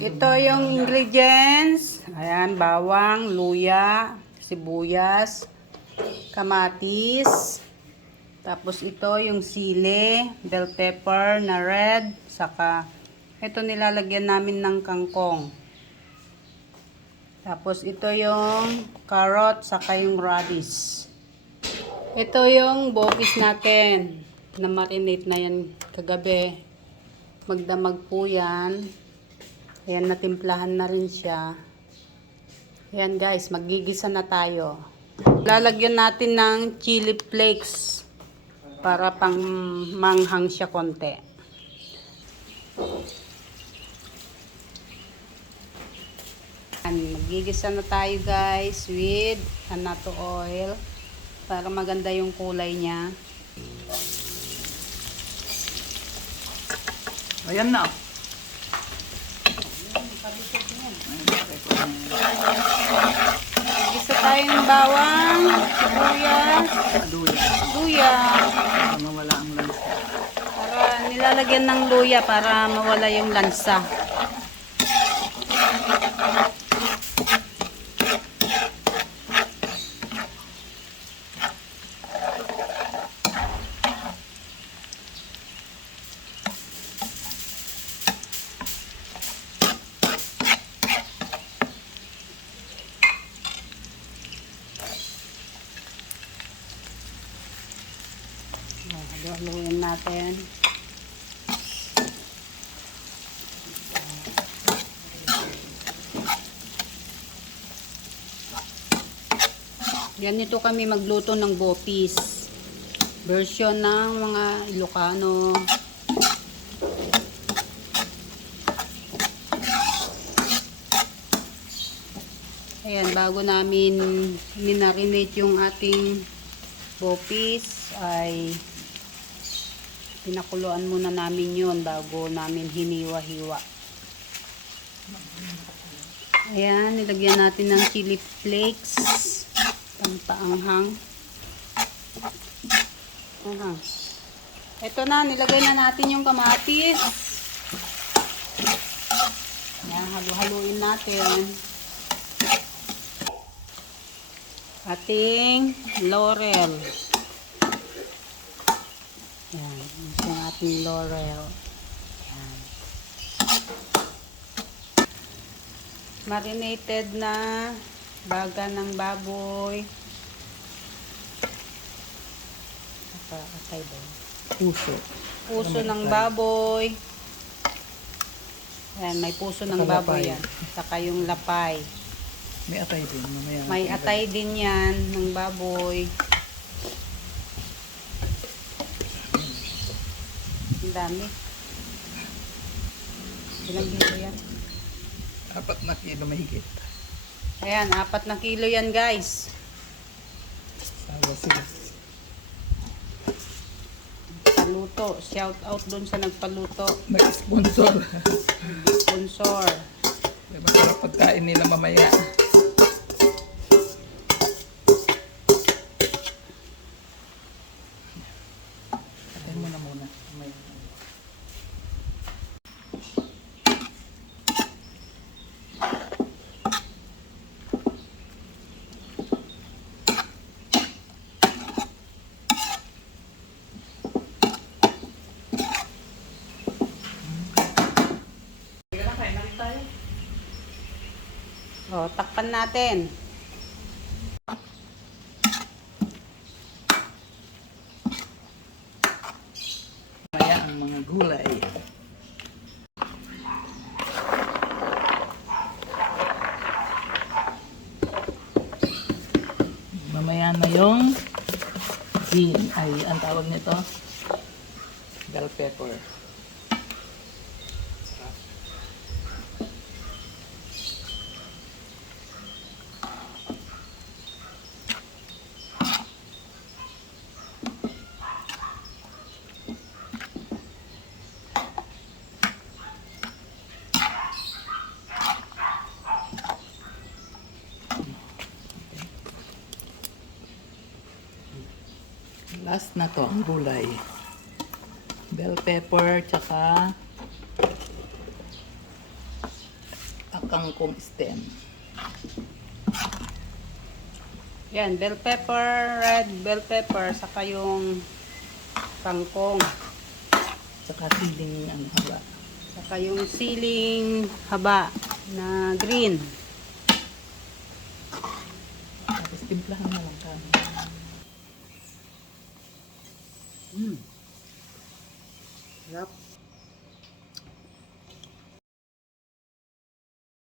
Ito yung ingredients. Ayan, bawang, luya, sibuyas, kamatis. Tapos ito yung sili, bell pepper na red, saka ito nilalagyan namin ng kangkong. Tapos ito yung carrot, saka yung radish. Ito yung bokis natin. Na-marinate na yan kagabi. Magdamag po yan. Ayan, natimplahan na rin siya. Ayan guys, magigisa na tayo. Lalagyan natin ng chili flakes para pang manghang siya konti. Ayan, magigisa na tayo guys with annatto oil para maganda yung kulay niya. Ayan na. Gisa tayo ng bawang, sibuyas, luya. Para mawala ang lansa. Para nilalagyan ng luya para mawala yung lansa. Haluin natin. Ganito kami magluto ng bopis. Version ng mga Ilocano. Ayan, bago namin minarinate yung ating bopis ay pinakuluan muna namin yun bago namin hiniwa-hiwa. Ayan, nilagyan natin ng chili flakes pampaanghang. Ito na, nilagay na natin yung kamatis. Ayan, halu-haluin natin ating laurel. Ayan, ito yung ating laurel. Ayan. Marinated na baga ng baboy. Atay ba? Puso. Puso ng baboy. Ayan, may puso ng baboy yan. Saka yung lapay. May atay din. Mamaya May atay din yan ng baboy. Ang dami. Ilang kilo yan? 4 na kilo mahigit. Ayan, 4 na kilo yan guys. Sawa sila. Paluto. Shout out dun sa nagpaluto. Nag-sponsor. Sponsor. May masarap pagkain nila mamaya. Atay mo na muna. Mamaya. O, takpan natin. Mamaya ang mga gulay. Mamaya na yung bean. Ay, ang tawag nito? Bell pepper. Last na to ang gulay. Bell pepper, tsaka kangkong stem. Yan, bell pepper, red bell pepper, saka yung kangkong. Saka siling haba. Saka yung siling haba na green. Tapos timplahan na lang kami. Sarap.